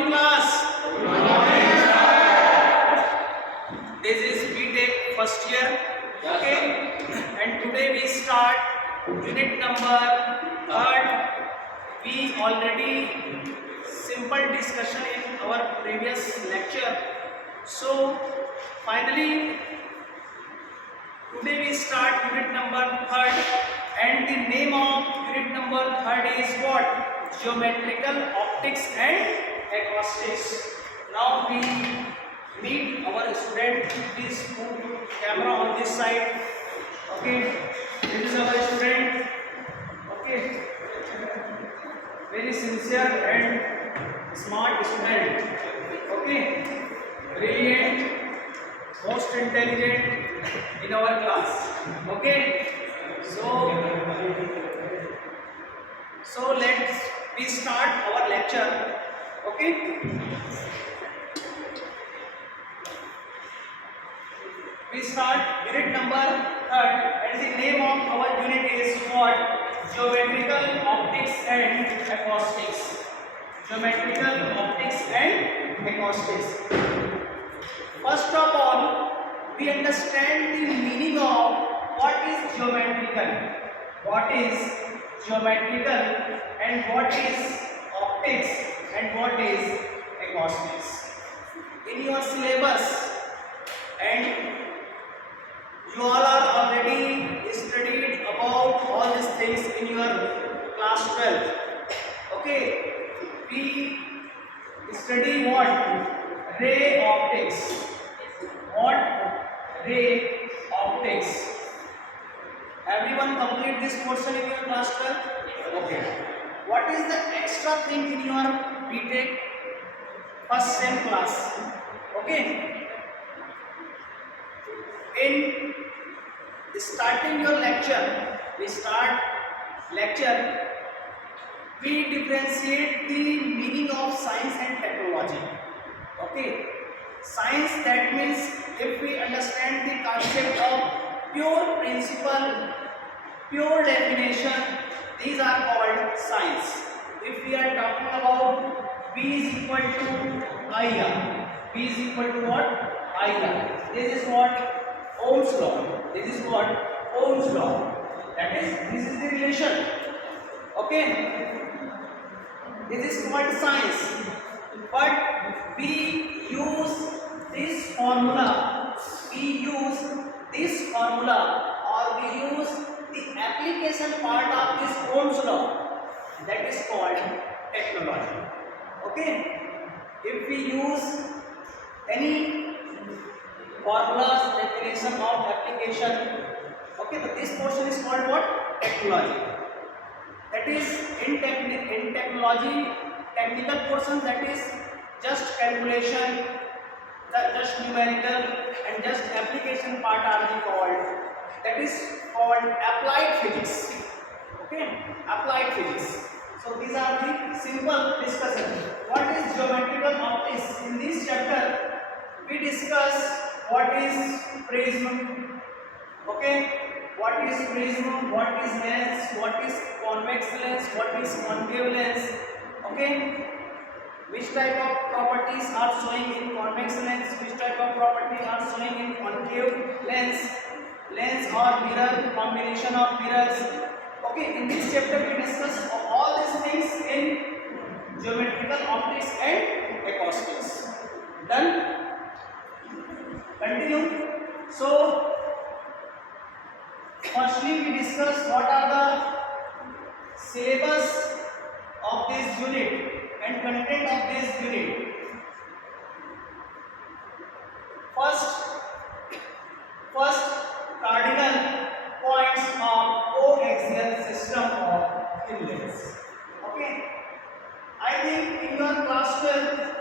morning, class. Good morning. This is B.Tech first year. Okay. And today we start unit number 3rd. We already simple discussion in our previous lecture. So finally today we start unit number 3rd, and the name of unit number 3rd is what? Geometrical, optics and acoustics. Now we meet our student. Please move camera on this side. Okay, this is our student. Okay, very sincere and smart student. Okay, brilliant, most intelligent in our class. Okay, so let's we start our lecture. Okay, we start unit number 3rd, and the name of our unit is what? Geometrical, optics and acoustics. Geometrical, optics and acoustics. First of all, we understand the meaning of what is geometrical, what is geometrical, and what is optics, and what is acoustics. In your syllabus, and you all are already studied about all these things in your class 12. Okay, we study what? Ray optics. What? Ray optics. Everyone complete this portion in your class 12? Okay. What is the extra thing in your B.Tech first sem class? Okay. In starting your lecture, we differentiate the meaning of science and technology. Okay. Science, that means if we understand the concept of pure principle, pure definition, these are called science. If we are talking about B is equal to I, B is equal to what? I. This is what? Ohm's law. This is what? Ohm's law. That is, this is the relation. Okay. This is called science. But we use this formula. Or we use the application part of this Ohm's law. That is called technology. Okay. If we use any formulas, definition of application, okay, so this portion is called what? Technology. That is in technology, technical portion, that is just calculation, just numerical, and just application part are called. That is called applied physics. Okay, applied physics. So these are the simple discussion. What is geometrical optics? In this chapter, we discuss what is prism. Okay, what is prism? What is lens? What is convex lens? What is concave lens? Okay, which type of properties are showing in convex lens? Which type of properties are showing in concave lens? Lens or mirror, combination of mirrors. Okay, in this chapter we discuss all these things in geometrical optics and acoustics. Done? Continue. So, firstly we discuss what are the syllabus of this unit and content of this unit. First cardinal points of coaxial system of thin lens. Okay, I think in your class 12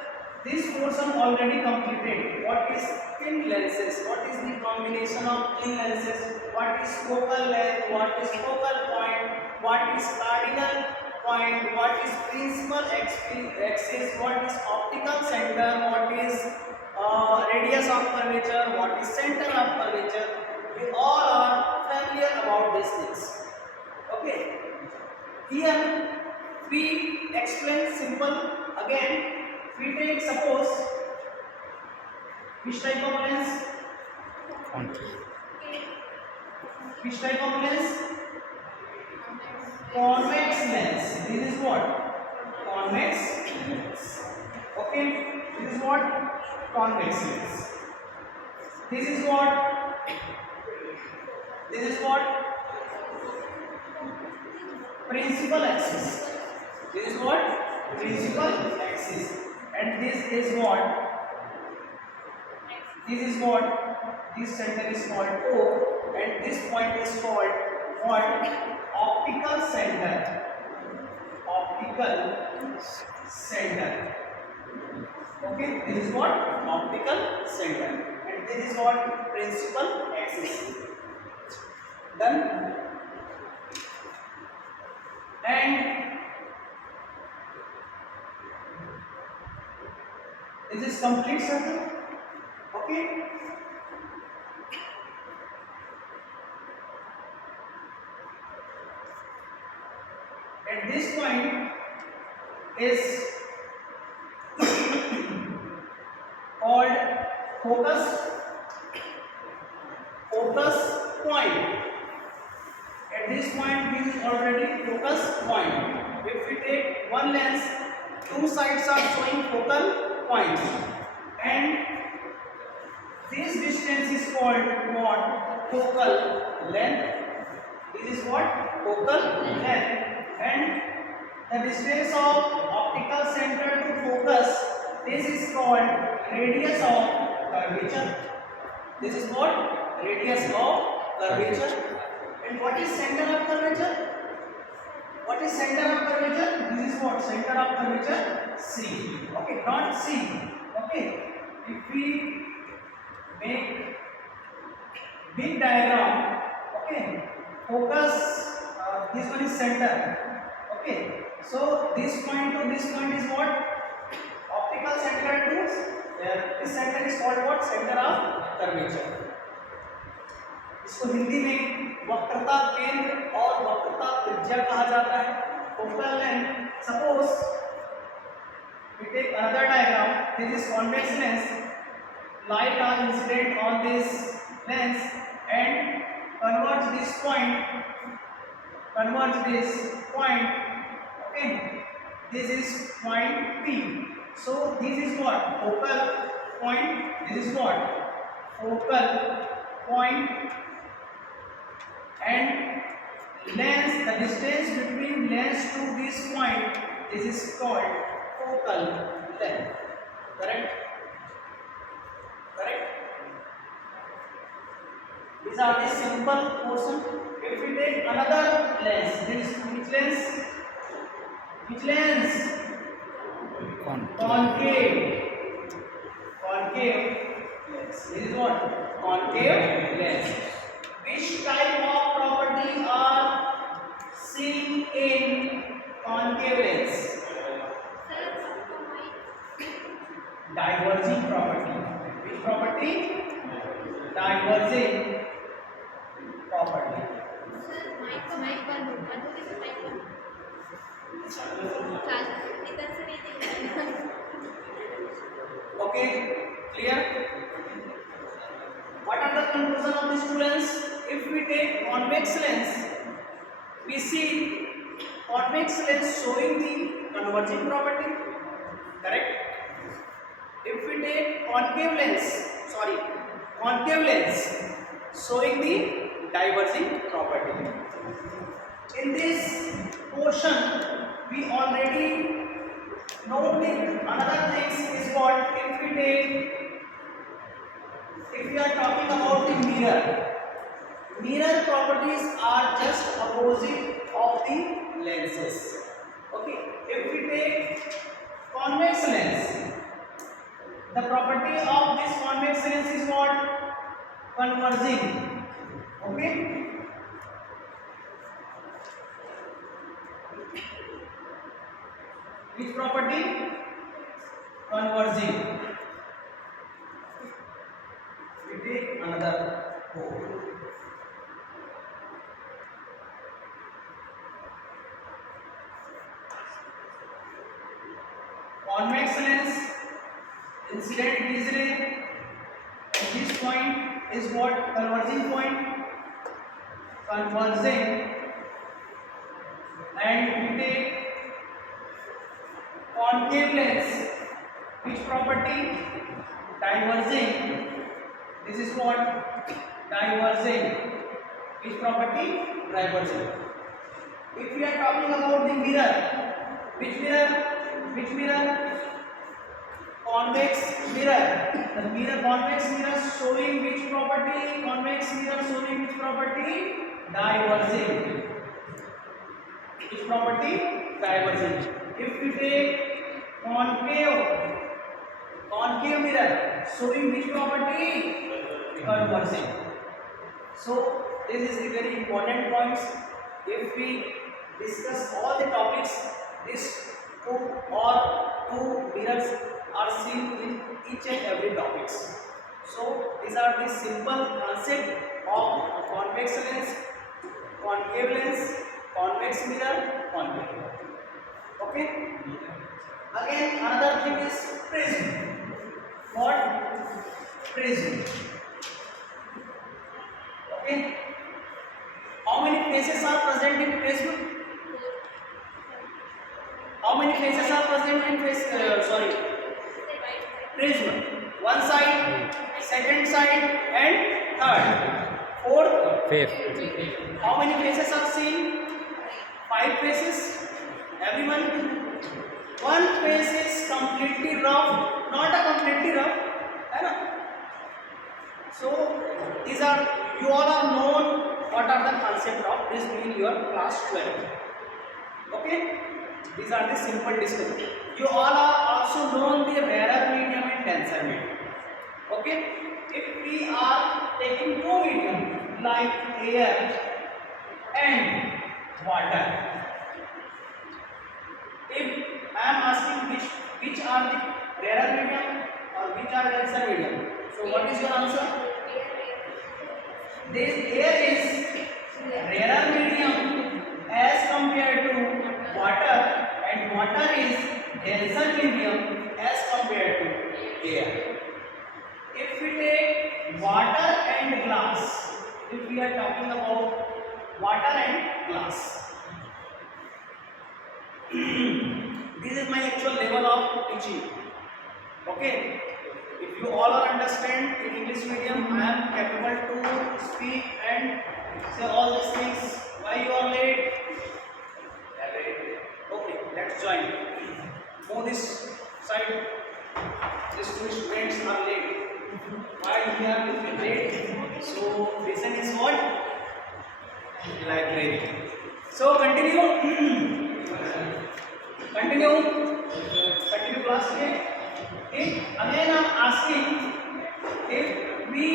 this portion already completed. What is thin lenses? What is the combination of thin lenses? What is focal length? What is focal point? What is cardinal point? What is principal axis? What is optical center? What is radius of curvature? What is center of curvature? We all are familiar about these things. Okay. Here we explain simple again We take suppose which type of lens? Which type of lens? Convex lens. This is what? Convex lens. Okay. This is what? Convex lens. This is what? This is what? Principal axis. This is what? Principal axis. And this is what? This is what? This center is called O, and this point is called what? Optical center. Optical center. Okay, this is what? Optical center. And this is what? Principal axis. Done? And this is complete circle. Okay. At this point is called focus point. At this point this is already focus point. If we take one lens, two sides are showing focal points, and this distance is called what? Focal length. This is what? Focal length. And the distance of optical center to focus, this is called radius of curvature. This is what? Radius of curvature. And what is center of curvature? What is center of curvature? This is what? Center of curvature C. Okay, not C. Okay. If we make big diagram, okay, focus, this one is center. Okay, so this point to this point is what? Optical center to this center is called what? Center of curvature. इसको हिंदी में वक्रता केंद्र और वक्रता त्रिज्या कहा जाता है. Focal length. Suppose we take another diagram. This is convex lens. Light are incident on this lens and converge this point. Okay, this is point P. So this is what? Focal point. This is what? Focal point. And lens, the distance between lens to this point, this is called focal length. Correct? Correct? These are the simple portion. If we take another lens, this is which lens? Which lens? Concave. Concave lens. This is what? Concave lens. Which type of property are seen in concave lens? Diverging property. Which property? Diverging property. Okay, clear? What are the conclusion of these two lenses? If we take convex lens, we see convex lens showing the converging property. Correct? If we take concave lens showing the diverging property. In this portion, we already know the another things is what? If we are talking about the mirror properties are just opposite of the lenses. Okay, if we take convex lens, the property of this convex lens is what? Converging. Okay. Which property? Converging. We take another code. Convex lens incident X ray. This point is what? Converging point. Converging. And we take concave lens. Which property? Diverging. This is what? Diverging. Which property? Diverging. If we are talking about the mirror, which mirror? Which mirror? Convex mirror. The mirror, convex mirror showing which property? Convex mirror showing which property? Diverging. Which property? Diverging. If we take concave mirror showing which property? Converging. So this is the very important points. If we discuss all the topics, these two mirrors are seen in each and every topics. So these are the simple concept of convex lens, concave lens, convex mirror, concave mirror. Okay. Again, another thing is prism. What? Prism. Okay. How many faces are present in prism? How many faces are present in prism? One side, second side, and third. Fourth, fifth. How many faces are seen? 5 faces. Everyone. One face is completely rough, not a completely rough. So these are, you all are known what are the concept of prism in your class 12. Okay. These are the simple discussion. You all are also known the rarer medium and denser medium. Okay. If we are taking two medium like air and water, if I am asking which are the rarer medium or which are denser medium, so what is your answer? This air is rarer medium as compared to water, and water is denser medium as compared to air. If we take water and glass, if we are talking about water and glass, this is my actual level of teaching. Okay. If you all are understand in English medium, I am capable to speak and say all these things. Why you are late? Okay, let's join. Move this side. These two students are late. Why we are late? So reason is what? Library. So continue class. Again I am asking, if we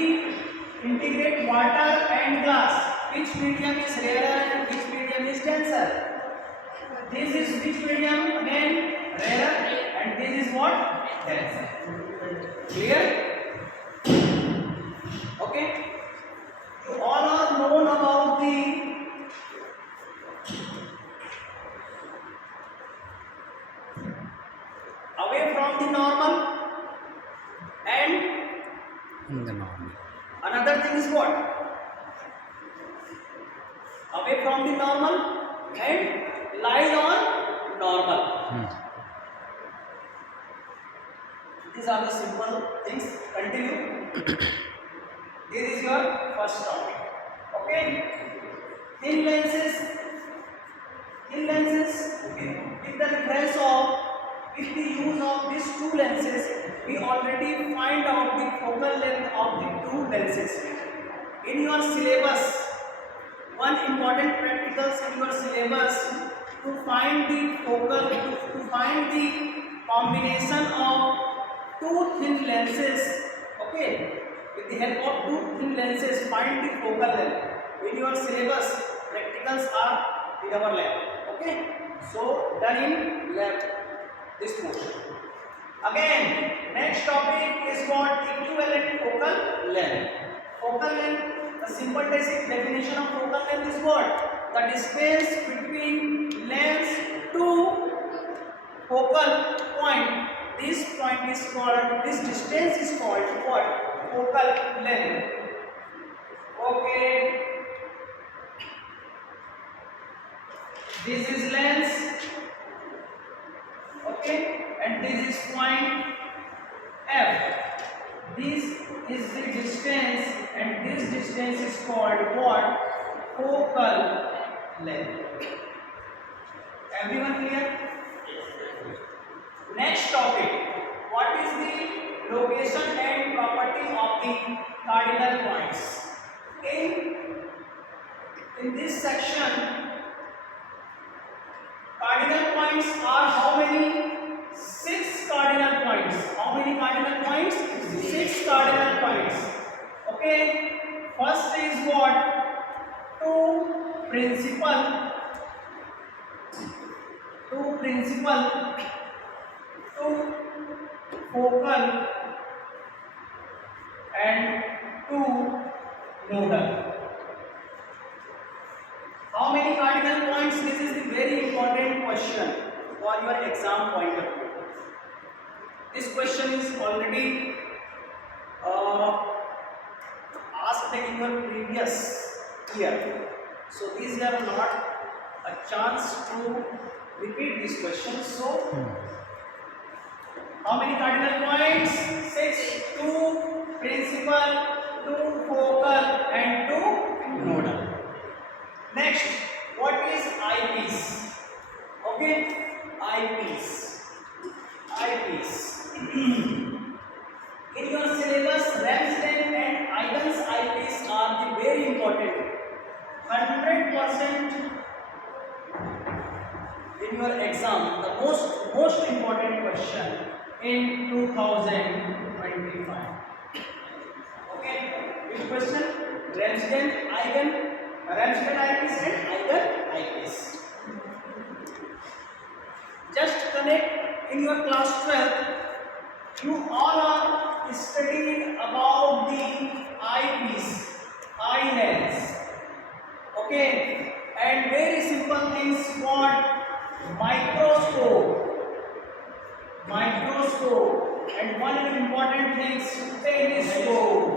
integrate water and glass, which medium is rarer and which medium is denser? This is which medium? Again rarer, and this is what? Denser. Clear? Okay. You all are known about the away from the normal and In the normal. another thing is what? Away from the normal and lies on normal. These are the simple things. Continue. This is your first topic. Okay. Thin lenses with the reference of, with the use of these two lenses, we already find out the focal length of the two lenses. In your syllabus, one important practicals in your syllabus, to find the combination of two thin lenses. Okay, with the help of two thin lenses, find the focal length. In your syllabus, practicals are in our lab. Okay, so done in lab this portion. Again, next topic is what? Equivalent focal length. Focal length, the simple basic definition of focal length is what? The distance between lens to focal point. The this point is called, this distance is called what? Focal length. Okay, this is lens, okay, and this is point F. This is the distance, and this distance is called what? Focal length. Everyone clear? Next topic, what is the location and property of the cardinal points? In this section, cardinal points are how many? 6 cardinal points. How many cardinal points? 6 cardinal points. Okay. First is what? 2 principal, 2 focal, and 2 nodal. How many cardinal points? This is the very important question for your exam point of view. This question is already asked in your previous year, so these are not a chance to repeat this question. So, how many cardinal points? 6. 2 principal, 2 focal, and 2 nodal. Next, what is eyepiece? Okay, eyepiece. In your syllabus, Ramsden and Huygens eyepiece are the very important. 100% in your exam, the most important question in 2025. Okay, which question? Ramsden eyepiece and Huygens eyepiece. Just connect in your class 12. You all are studying about the eyepiece, eye lens. Okay, and very simple things. What? Microscope, and one important thing, telescope.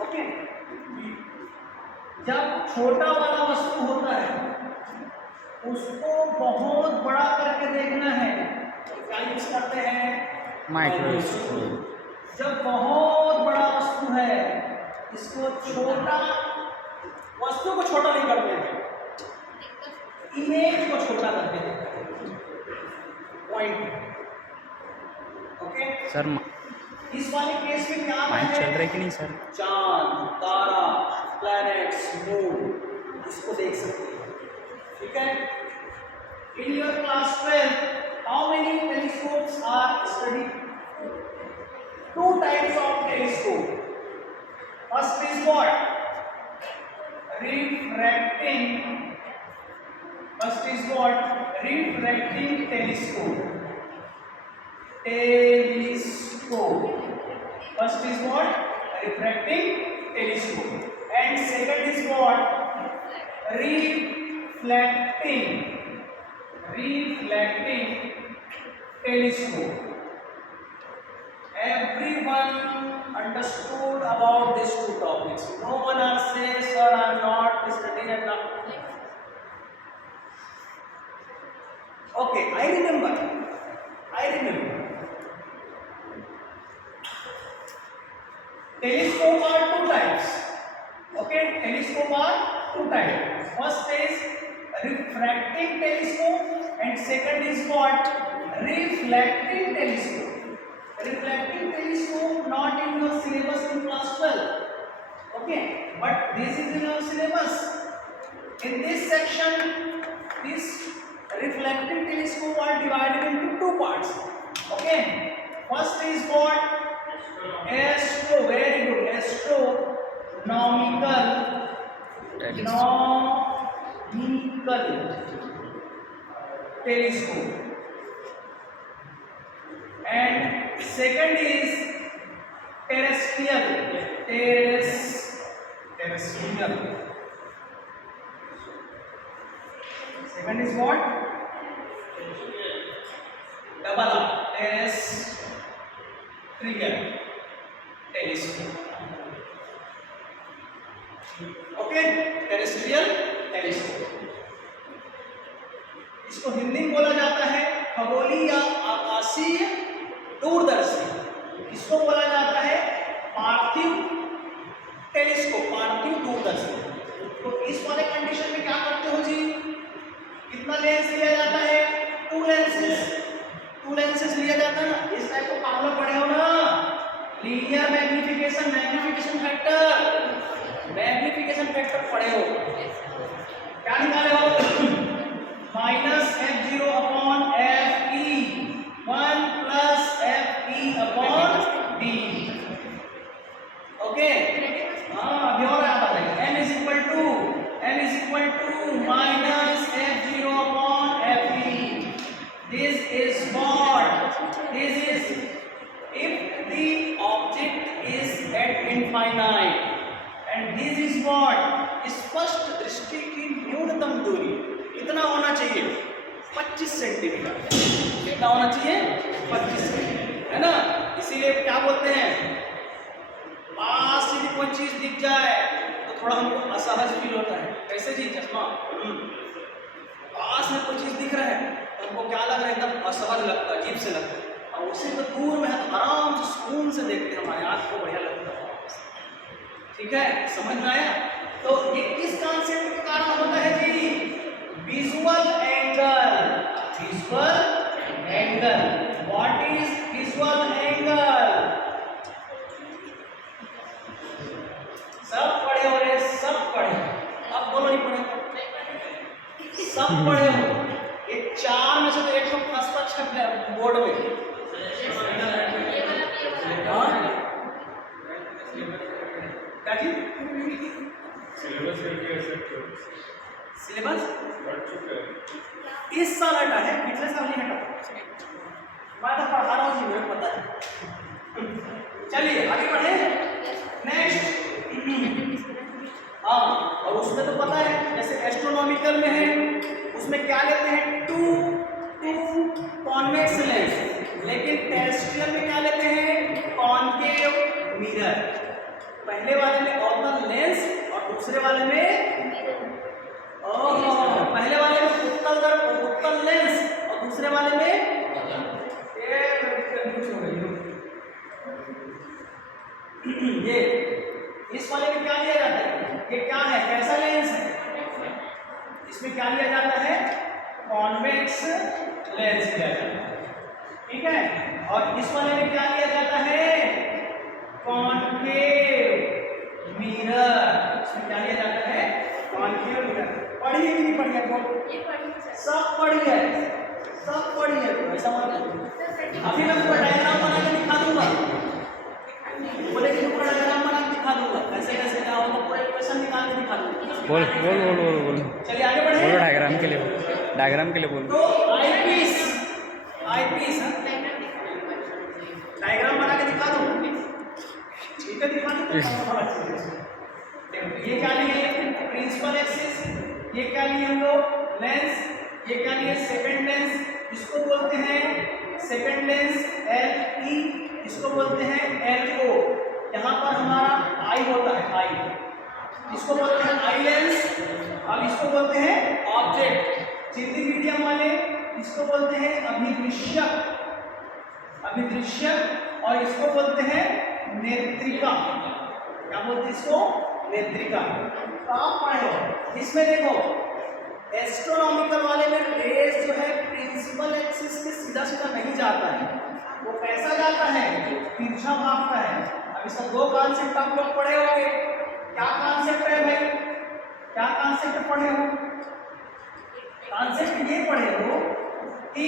Okay, जब छोटा वाला वस्तु होता है उसको बहुत बड़ा करके देखना है तो क्या यूज करते हैं? माइक्रोस्कोप। जब बहुत बड़ा वस्तु है इसको छोटा, वस्तु को छोटा नहीं करते हैं, इमेज को छोटा करके देखते हैं, पॉइंट। ओके सर, इस वाले केस में क्या माइक चल रहा है कि नहीं सर? चांद, तारा, प्लैनेट्स, मून, इसको देख सकते हैं। ठीक है, in your class 12 how many telescopes are studied? 2 types of telescope. First is what? Refracting. First is what? Refracting telescope. First is what? Refracting telescope. And second is what? Reflecting telescope. Everyone understood about these 2 topics. No one are say, sir, I am not studying at now. Okay, I remember. Telescope are 2 types. Okay, telescope are 2 types. First is refracting telescope and second is what? Reflecting telescope. Reflecting telescope not in your syllabus in class 12. Okay, but this is in your syllabus. In this section, this reflecting telescope are divided into 2 parts. Okay, first is what? Very good. Astronomical telescope. And second is terrestrial, terrestrial. Second is what? Double terrestrial, telescope. Okay, terrestrial telescope. इसको हिंदी में बोला जाता है खगोलीय या आकाशीय दूरदर्शी। इसको बोला जाता है पार्थिव टेलीस्कोप, पार्थिव दूरदर्शी। तो इस वाले कंडीशन में क्या करते हो जी? कितना लेंस लिया जाता है? टू लेंसेस लिया जाता है ना। इस टाइप को फॉर्मूला पढ़े हो ना, लीनियर मैग्निफिकेशन, मैग्निफिकेशन फैक्टर पढ़े हो। क्या निकाले हो? Minus F0 upon FE, 1 plus FE upon D। Okay, हाँ अभी और याद आ जाएगा। M is equal to minus F0 upon FE। This is what? This is if the object is at infinite and this is what? स्पष्ट दृष्टि की न्यूनतम दूरी इतना होना चाहिए 25 सेंटीमीटर। कितना होना चाहिए? 25 सेंटीमीटर, है ना। इसीलिए क्या बोलते हैं, पास से कोई चीज दिख जाए तो थोड़ा हमको असहज फील होता है। कैसे जी? चश्मा पास में कोई चीज दिख रहा है तो हमको क्या लग रहा है? एकदम असहज लगता है, अजीब से लगता है। और उसी तो दूर में है तो आराम से सुकून से देखते हैं, हमारे आँख को बढ़िया लगता है। ठीक है, समझ में आया? तो ये किस कॉन्सेप्ट के कारण होता है जी? Visual angle. Visual angle, what is visual angle? सब पढ़े हो रे, सब पढ़े। अब बोलो नहीं पढ़े? सब पढ़े हो। ये चार में से तो एक तो फर्स्ट छप गया बोर्ड में। हाँ क्या जी? सिलेबस इस साल हटा है, पिछले साल नहीं हटा। मैं तो पढ़ा रहा हूँ जी, मुझे पता है। चलिए आगे बढ़े। नेक्स्ट, हाँ, और उसमें तो पता है जैसे एस्ट्रोनॉमिकल में है, उसमें क्या लेते हैं? Two convex lens. लेकिन टेरेस्ट्रियल में क्या लेते हैं? Concave mirror. पहले वाले में ऑर्बिटल लेंस और दूसरे वाले में पहले वाले में उत्तल लेंस और दूसरे वाले में ये इस वाले में क्या लिया जाता है? ये क्या है? कैसा लेंस है? इसमें क्या लिया जाता है? कॉन्वेक्स लेंस लिया जाता है। ठीक है, और इस वाले में क्या लिया जाता है? Concave mirror. इसमें क्या लिया जाता है? Concave mirror. पढ़िए कि नहीं पढ़िए? सब पढ़िए, सब पढ़िए। ऐसा मतलब अभी मैं पूरा डायग्राम बना के दिखा दूंगा। बोले कि पूरा डायग्राम बना के दिखा दूंगा, कैसे कैसे क्या होगा, पूरा इक्वेशन निकाल के दिखा दूंगा। बोल। चलिए आगे बढ़े। बोलो डायग्राम के लिए बोल। तो आईपीस डायग्राम बना के दिखा दूं। ठीक है, दिखा दूं। ये क्या लिए? Principal axis. ये क्या लिए हम लोग? लेंस। ये क्या लिए? Second lens. इसको बोलते हैं सेकंड लेंस LE, इसको बोलते हैं LO। यहाँ पर हमारा आई होता है, आई। इसको बोलते हैं आई लेंस। अब इसको बोलते हैं ऑब्जेक्ट। हिंदी मीडियम वाले इसको बोलते हैं अभिदृश्यक, और इसको बोलते हैं नेत्रिका। क्या बोलते हैं इसको? नेत्रिका। तो आप पढ़े हो इसमें, देखो एस्ट्रोनॉमिकल वाले में रेस जो है प्रिंसिपल एक्सिस के सीधा सीधा नहीं जाता है, वो कैसा जाता है? तिरछा भागता है। अब इसका दो कॉन्सेप्ट आप लोग पढ़े होंगे। क्या कॉन्सेप्ट है भाई? क्या कॉन्सेप्ट पढ़े हो? कॉन्सेप्ट ये पढ़े हो कि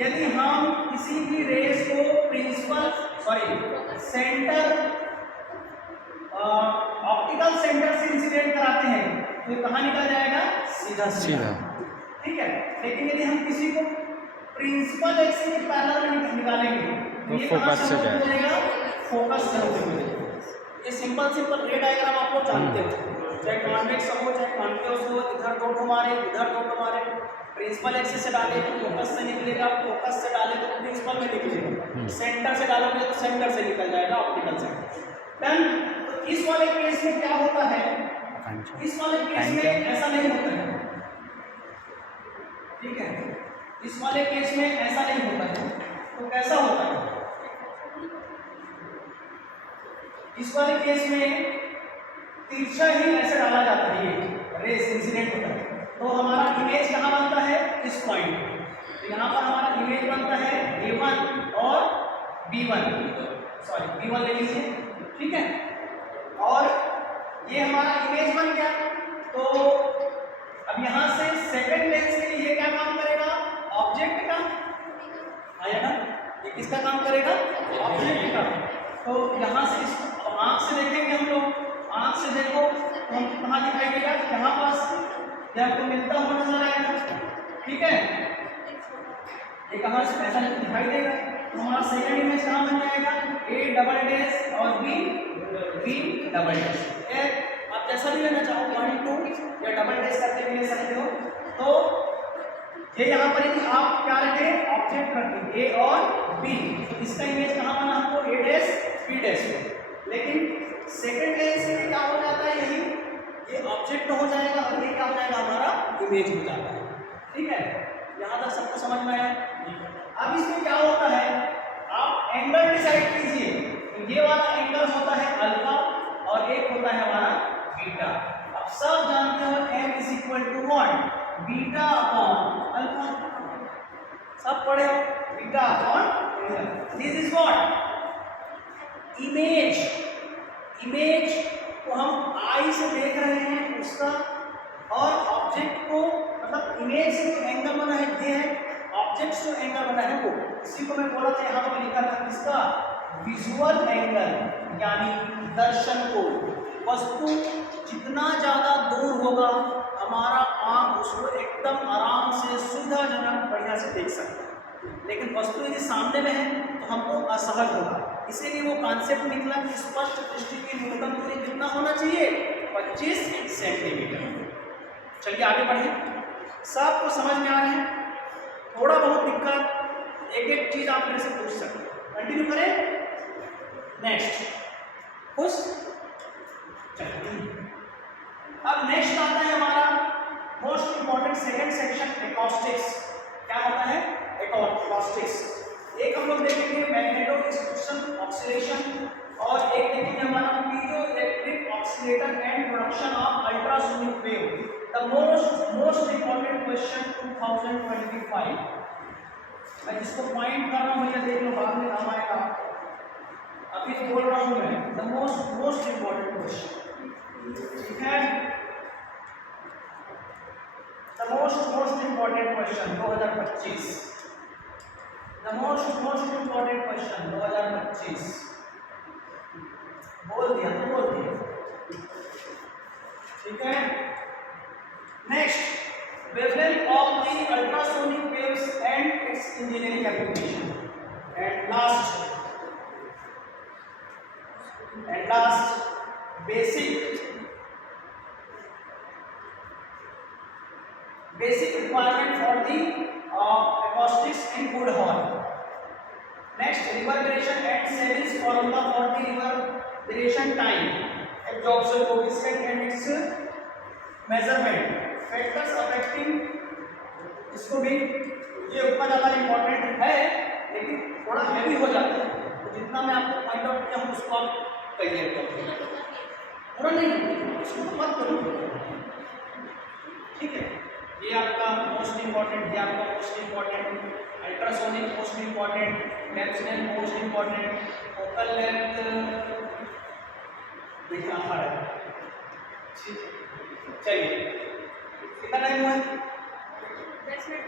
यदि हम किसी भी रेस को सेंटर ऑप्टिकल सेंटर से इंसिडेंट कराते हैं तो कहाँ निकल जाएगा? सीधा। ठीक है, लेकिन यदि हम किसी को प्रिंसिपल एक्सिस के पैरेलल में निकालेंगे तो ये फोकस से जाएगा, फोकस से होते हुए। ये सिंपल रे डायग्राम आप लोग जानते हो, चाहे कॉन्वेक्स हो चाहे कॉन्केव हो, इधर दो मारे इधर दो मारे, प्रिंसिपल एक्सिस से डाले तो फोकस से निकलेगा, फोकस से डाले तो प्रिंसिपल में निकलेगा, सेंटर से डालोगे तो सेंटर से निकल जाएगा, ऑप्टिकल सेंटर। डन। तो इस वाले केस में क्या होता है, इस वाले केस में ऐसा नहीं होता है, ठीक है, इस वाले केस में ऐसा नहीं होता है। तो कैसा होता है, इस वाले केस में तिरछा ही ऐसे डाला जाता है, ये रेस इंसिडेंट होता है। तो हमारा इमेज कहाँ बनता है, इस पॉइंट। तो यहाँ पर हमारा इमेज बनता है A1 और B1, सॉरी B1 ले लीजिए, ठीक है। और ये हमारा इमेज बन गया। तो अब यहाँ से सेकंड लेंस के लिए ये क्या काम करेगा, ऑब्जेक्ट का आया ना, ये किसका काम करेगा, ऑब्जेक्ट का। तो यहाँ से इसको आँख से देखेंगे हम लोग, आँख से देखो तो हम कहाँ दिखाई देगा, यहाँ पास ये आपको मिलता हुआ नजर आएगा, ठीक है। ये कहाँ से ऐसा दिखाई देगा। तो हमारा सेकंड इमेज कहाँ बन जाएगा, A डबल डैश और B डबल डैश। आप जैसा भी लेना चाहो 1 2 या डबल डैश करके भी ले सकते हो। तो ये यहाँ पर आप क्या रखें, ऑब्जेक्ट रखें A और B। इसका इमेज कहाँ बना हमको, A डैश B डैश। लेकिन सेकंड लेंस से क्या हो जाता है, यही ये ऑब्जेक्ट हो जाएगा और ये क्या हो जाएगा, हमारा इमेज हो जाता है, ठीक है। यहाँ तक सबको समझ में आया। अब इसमें क्या होता है, आप एंगल डिसाइड कीजिए। तो ये वाला एंगल होता है अल्फा और एक होता है हमारा बीटा। आप सब जानते हो m is equal to what, beta upon alpha, सब पढ़े हो, beta upon. This is what, image. Image को हम आई से देख रहे हैं उसका, और ऑब्जेक्ट को मतलब इमेज से जो एंगल बना है ये है, ऑब्जेक्ट से एंगल बना है वो, इसी को मैं बोला था, यहाँ पर लिखा था इसका विजुअल एंगल, यानी दर्शन को। वस्तु जितना ज़्यादा दूर होगा हमारा आँख उसको एकदम आराम से सुविधाजनक बढ़िया से देख सकता है, लेकिन वस्तु यदि सामने में है तो हमको असहज होगा। इसीलिए वो कॉन्सेप्ट निकला कि स्पष्ट दृष्टि की न्यूनतम दूरी कितना होना चाहिए, 25 सेंटीमीटर। चलिए आगे बढ़े, सबको समझ में आ रहे हैं। थोड़ा बहुत दिक्कत एक एक चीज आप मेरे से पूछ सकते हैं, कंटिन्यू करें। नेक्स्ट खुश, चलिए अब नेक्स्ट आता है हमारा most important second section, acoustics. क्या होता है, एकॉस्टिक्स। एक हम लोग देखेंगे मैग्नेटो ऑक्सीलेशन, और एक देखेंगे हमारा piezo electric oscillator and production of ultrasonic wave. The most important question 2025। मैं जिसको पॉइंट कर रहा हूँ भैया देख लो, बाद में काम आएगा, अभी तो बोल रहा हूँ मैं। द मोस्ट इंपॉर्टेंट क्वेश्चन, ठीक है। The most important question 2025। The most important question 2025। बोल दिया तो बोल दिया, ठीक है। Next, wavelength of the ultrasonic waves and it's engineering application. And last basic requirement for the acoustics in good hall. Next, reverberation and Sevin's formula for the reverberation time, absorption coefficient and its measurement, factors affecting, इसको भी ये उतना ज़्यादा important है लेकिन थोड़ा heavy हो जाता है, तो जितना मैं आपको पॉइंट आउट किया हूँ उसको आप करिए, पूरा नहीं इसको मत करो, ठीक है। ये आपका मोस्ट इंपॉर्टेंट, ये आपका most important, ultrasonic most important, natural most important, focal length देखना है, ठीक है। चलिए कितना टाइम हुआ है, 10 मिनट।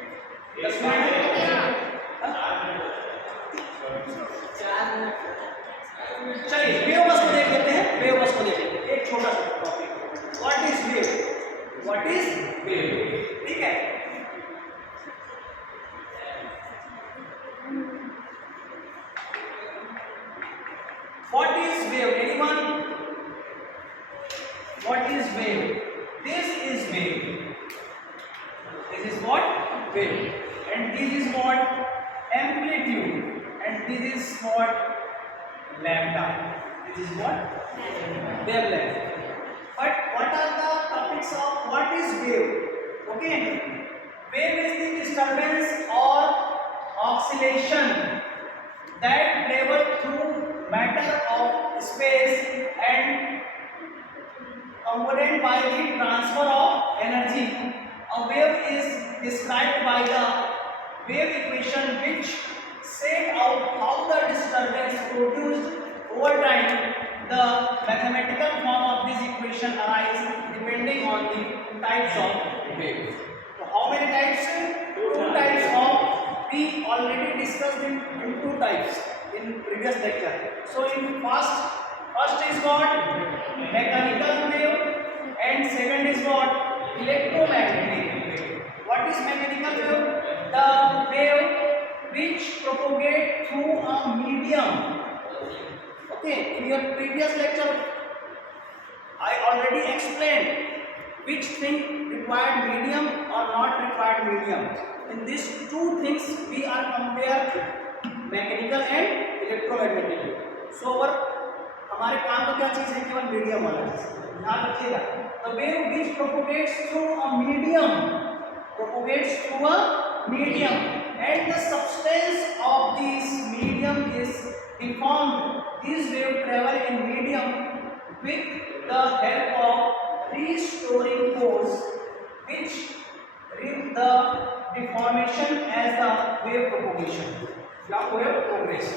चलिए वेव बस को देख लेते हैं, वेव बस को देख लेते हैं, एक छोटा सा topic, what is wave, what is wave, ठीक है। What is wave? Anyone? What is wave? This is wave. This is what? Wave. And this is what? Amplitude. And this is what? Lambda. This is what? Wavelength. But what are the topics of what is wave? Okay. Wave is the disturbance or oscillation that travel through matter of space and component by the transfer of energy. A wave is described by the wave equation, which set out how the disturbance produced over time. The mathematical form of this equation arises depending on the types of waves. So how many types? Two types of, we already discussed in two types in previous lecture. So in first is what? Mechanical wave, and second is what? Electromagnetic wave. What is mechanical wave? The wave which propagate through a medium. Okay, in your previous lecture I already explained which thing required medium or not required medium. In these two things we are compared mechanical and electromagnetic. So our हमारे काम का क्या चीज है? केवल medium वाला चीज, ध्यान रखिएगा. The wave which propagates through a medium, and the substance of this medium is deformed. These waves travel in medium with the help of restoring force, which bring the deformation as the wave propagation या wave progress.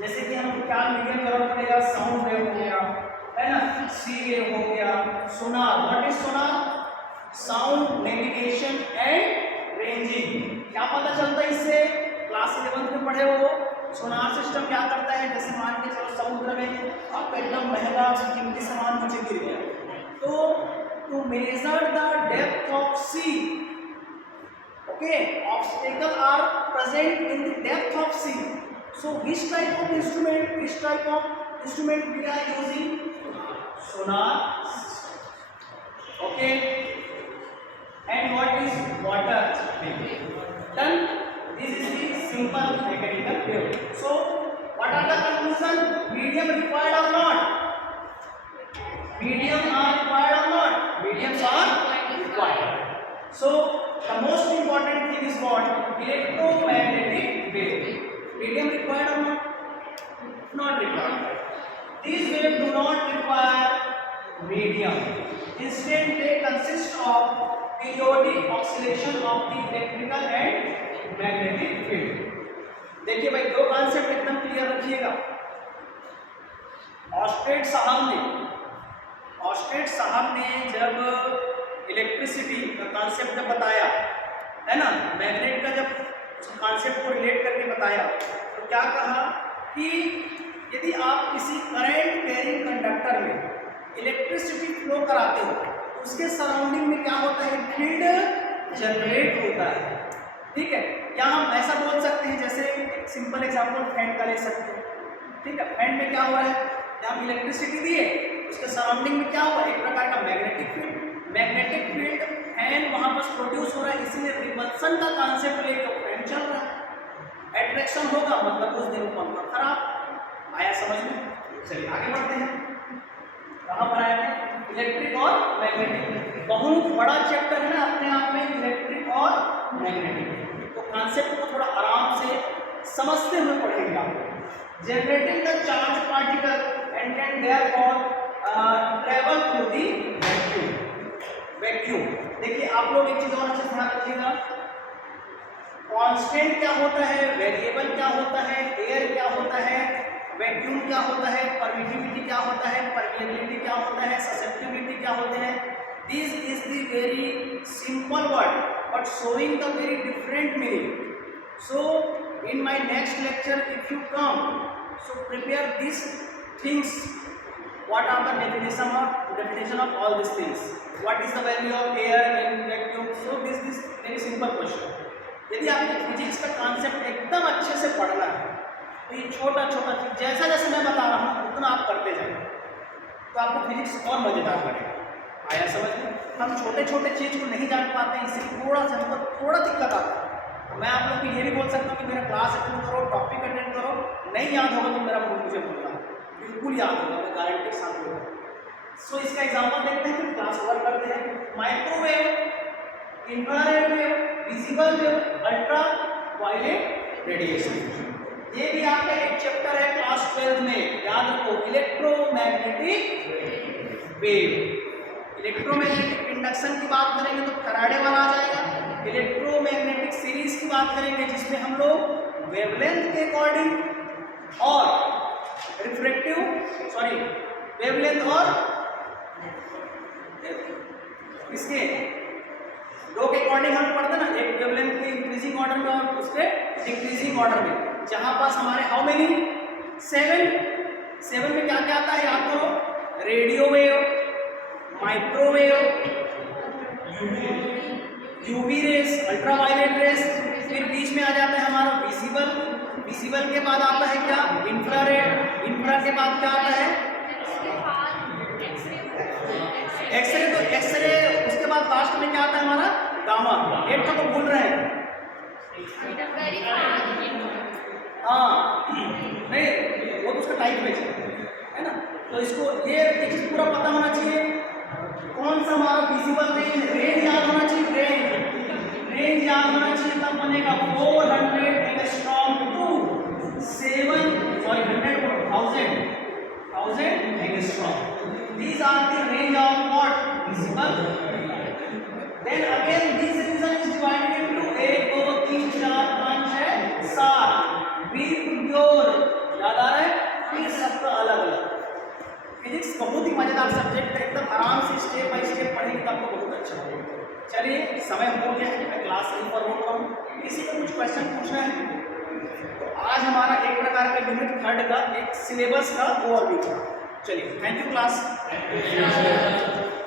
जैसे कि हम क्या medium जरूरत पड़ेगा? Sound wave हो गया, है ना, सी वेव हो गया, sonar. What is sonar? Sound navigation and ranging. क्या पता चलता है इससे? क्लास 11 में पढ़े हो. सोनार सिस्टम क्या करता है? जैसे मान के चलो समुद्र में आपका एकदम महंगा कीमती सामान नीचे गिर गया, तो to measure the depth of sea, okay, obstacle are present in the depth of sea. So which type of instrument we are using? Sonar system. Okay. And what is water wave? Done. This is the simple mechanical wave. So what are the conclusion? Medium required or not? Medium are required or not? Mediums are required. So the most important thing is what? Electromagnetic wave. Medium required or not? Not required. These waves do not require medium. Instead, they consist of periodic oscillation of the electrical and magnetic field. देखिए भाई, दो concept एकदम clear रखिएगा. Oersted साहब ने जब electricity का concept जब बताया, है ना, मैग्नेट का जब कॉन्सेप्ट को रिलेट करके बताया, तो क्या कहा कि यदि आप किसी करंट कैरिंग कंडक्टर में इलेक्ट्रिसिटी फ्लो कराते हो तो उसके सराउंडिंग में क्या होता है? फील्ड जनरेट होता है. ठीक है, या हम ऐसा बोल सकते हैं, जैसे एक सिंपल एग्जांपल फैन का ले सकते हैं. ठीक है, फैन में क्या हो रहा है? हम इलेक्ट्रिसिटी दिए, उसके सराउंडिंग में क्या हुआ? एक प्रकार का मैग्नेटिक फील्ड फैन वहां पर प्रोड्यूस हो रहा है. इसलिए रिपल्सन का कॉन्सेप्ट लेकर फैन चल रहा है. एट्रैक्शन होगा मतलब उस दिन पंखा खराब. आया समझ में? चलिए आगे बढ़ते हैं. कहां पर आए थे? इलेक्ट्रिक और मैग्नेटिक. बहुत बड़ा चैप्टर है ना अपने आप में, इलेक्ट्रिक और मैग्नेटिक. तो कॉन्सेप्ट को थोड़ा आराम से समझते हुए पढ़ेंगे आप. Generating the charge particle and can therefore travel through the vacuum. देखिए आप लोग एक चीज और अच्छे से ध्यान रखिएगा. कांस्टेंट क्या होता है, वेरिएबल क्या होता है, एयर क्या होता है, वैक्यूम क्या होता है, परमिटिविटी क्या होता है, परमिएबिलिटी क्या होता है, ससेप्टिबिलिटी क्या होते हैं. This is the very simple word but showing the very different meaning. So in my next lecture if you come, so prepare these things. What are the definition of all these things? What is the value of air in vacuum? So this is very simple question. यदि आपको physics का concept एकदम अच्छे से पढ़ना है तो ये छोटा छोटा जैसा जैसे मैं बता रहा तो आपको फिजिक्स और मजेदार लगेगा। आया समझ में? हम छोटे छोटे चीज को नहीं जान पाते हैं, इसलिए थोड़ा सा हमको थोड़ा दिक्कत आता है। तो मैं आप लोग को ये भी बोल सकता हूँ कि मेरा क्लास अटेंड करो, टॉपिक अटेंड करो, नहीं याद होगा तो मेरा मुझे बोलना, बिल्कुल याद होगा, मैं गारंटी के साथ बोलूँगा। सो इसका एग्जांपल देखते हैं, फिर क्लास ओवर करते हैं। Microwave, infrared wave, visible wave, ultra violet radiation, ये भी आपका एक चैप्टर है क्लास 12 में, याद रखो। इलेक्ट्रोमैग्नेटिक वेव, इलेक्ट्रोमैग्नेटिक इंडक्शन की बात करेंगे तो फैराडे वाला आ जाएगा। इलेक्ट्रोमैग्नेटिक सीरीज की बात करेंगे जिसमें हम लोग वेवलेंथ के अकॉर्डिंग और वेवलेंथ और इसके दो के अकॉर्डिंग हम पढ़ते ना, एक वेवलेंथ के इंक्रीजिंग ऑर्डर में और उसके डिक्रीजिंग ऑर्डर में, जहां पास हमारे हाउ मेनी 7 में क्या क्या आता है याद करो। Radio wave, microwave, UV rays, ultraviolet rays, फिर बीच में आ जाता है हमारा विजिबल के बाद आता है क्या, इंफ्रारेड, इंफ्रा के बाद क्या आता है एक्सरे, तो एक्सरे उसके बाद लास्ट में क्या आता है हमारा गामा। एक तो भूल रहे हैं, हाँ नहीं वो तो उसका टाइप है ना। तो इसको ये चीज पूरा पता होना चाहिए। कौन सा हमारा विजिबल रेंज याद होना चाहिए, रेंज याद होना चाहिए, तब बनेगा 400 angstrom to 1000 angstrom. These are the range of what? Visible. Then again this region is divided into 1 2 3 4 5 6 7 with your, याद आ रहा है? फिर सबका अलग अलग। फिजिक्स बहुत ही मजेदार सब्जेक्ट है, एकदम आराम से स्टेप बाय स्टेप पढ़ेंगे तो आपको बहुत अच्छा लगेगा। चलिए समय हो गया है, मैं क्लास यहीं पर रोक रहा हूँ। किसी को कुछ क्वेश्चन पूछना है तो आज हमारा एक प्रकार का यूनिट 3 का एक सिलेबस का ओवरव्यू था। चलिए थैंक यू क्लास।